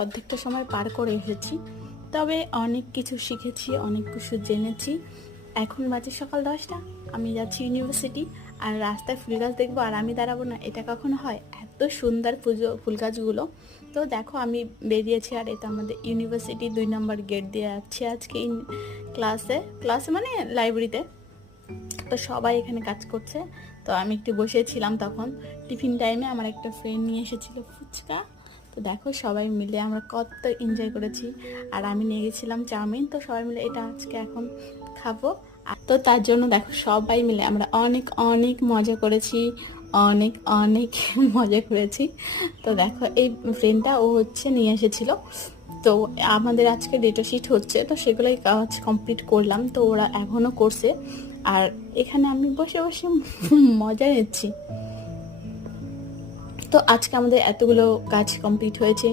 অর্ধেকটা সময় পার করে এসেছি, তবে অনেক কিছু শিখেছি, অনেক কিছু জেনেছি। এখন বাজে সকাল 10টা, আমি যাচ্ছি ইউনিভার্সিটি। আর রাস্তায় ফুল গাছ দেখবো আর আমি দাঁড়াবো না, এটা কখনো হয়? এত সুন্দর ফুল গাছগুলো। তো দেখো আমি বেরিয়েছি, আর এটা আমাদের ইউনিভার্সিটি 2 নম্বর গেট দিয়ে যাচ্ছি আজকে ক্লাসে মানে লাইব্রেরিতে। তো সবাই এখানে কাজ করছে। তো আমি একটু বসেছিলাম তখন টিফিন টাইমে, আমার একটা ফ্রেন্ড নিয়ে এসেছিলো ফুচকা। তো দেখো সবাই মিলে আমরা কত এনজয় করেছি। আর আমি নিয়ে গেছিলাম চাউমিন, তো সবাই মিলে এটা আজকে এখন খাবো। তো তার জন্য দেখো সবাই মিলে আমরা অনেক অনেক মজা করেছি, অনেক অনেক মজা করেছি। তো দেখো এই ফ্রেন্ডটা ও হচ্ছে নিয়ে এসেছিল। তো আমাদের আজকে ডেটা শিট হচ্ছে, তো সেগুলোই কাজ কমপ্লিট করলাম, তো ওরা এখনও করছে। আর এখানে আমি বসে বসে মজা নিচ্ছি। তো আজকে আমাদের এতগুলো কাজ কমপ্লিট হয়েছে।